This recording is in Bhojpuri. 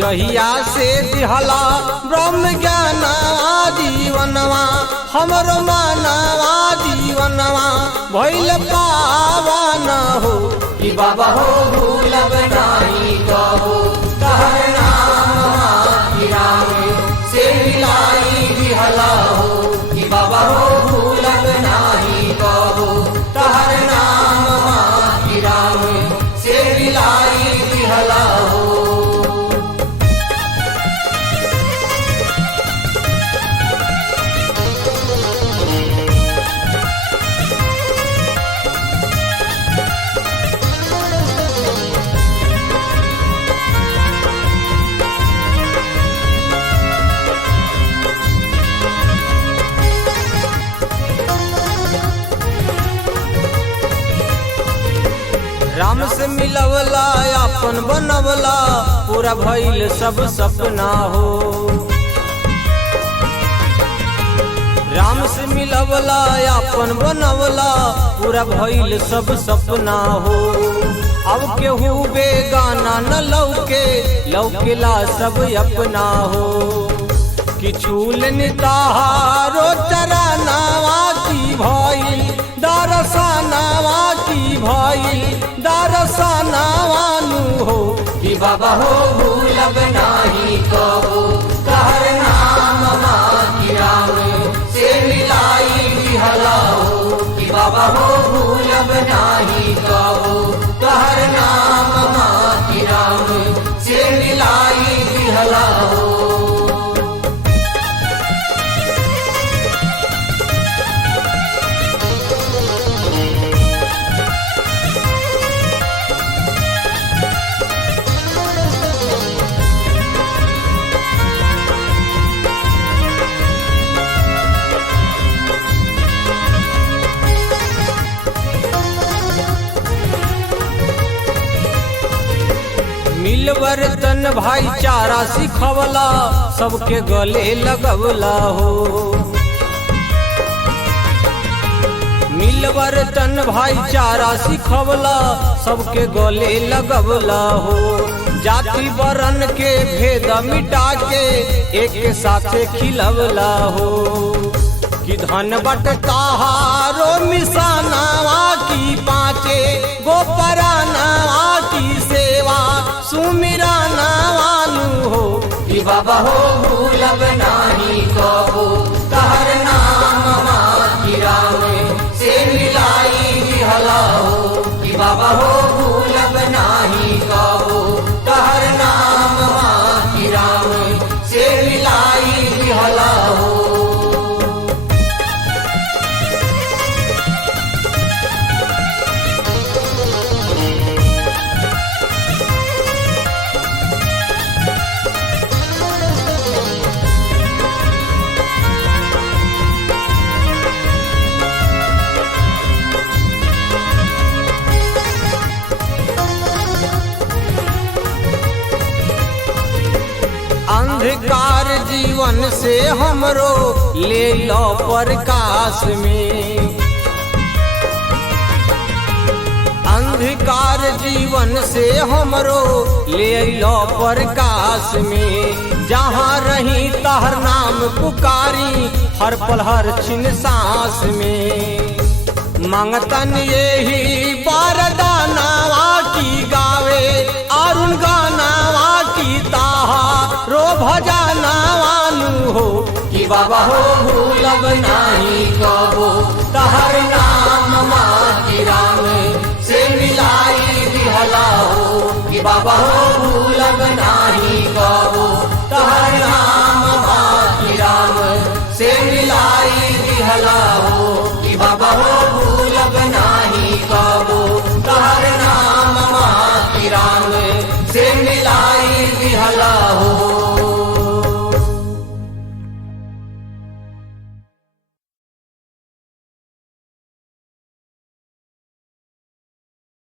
जहिया से दिहला ब्रह्म ज्ञानवा जीवनवा हमरो मानवा जीवनवा भइल पावन हो कि बाबा हो भूलब नाही कहो तहर नाम राम से मिलाई दिहला हो कि बाबा हो भूलब नाही कहो तहर नाम राम से मिलाई दिहला हो। राम से मिलवला अपन बनवला पूरा भइल सब सपना हो। राम से मिलवला अपन बनवला पूरा भइल सब सपना हो। अब केहू बेगाना न लौके लौकेला सब अपना हो। किछुल निताहारो चरनावा की भइल दरसनावा की भइल दरसनावानु हो कि बाबा हो भूलब नाही कहो तहर नाम राम से मिलाई दिहला हो कि बाबा हो भूलब नाही कहो तहर नाम राम से मिलाई दिहला हो। मिलवर तन भाईचारा सिखवला सबके गले लगवला हो। मिलवर तन भाईचारा सिखवला सबके गले लगवला हो। जाति वर्ण के भेद मिटा के एक साथे खिलवला हो कि धन बटताहारो मिसानावा की पाँचे गोपरानावा की सेवा सुमिरा नावानु हो कि बाबा हो भूलब नाही कहो तहर नाम राम से मिलाई दिहला हो कि बाबा हो भूलब नाही कहो तहर नाम राम से मिलाई दिहला हो। अंधकार जीवन से हमरो ले लो प्रकाश में। अंधकार जीवन से हमरो ले लो प्रकाश में। जहाँ रही तहर नाम पुकारी हर पल हर छिन सांस में। मंगतन यही बारदानावा की गावे अरुण गानावा की ताहा रो भजनावानु हो कि बाबा हो भूलब नाही कहो तहर नाम राम से मिलाई दिहला हो कि बाबा हो भूलब नाही कहो तहर नाम राम से मिलाई दिहला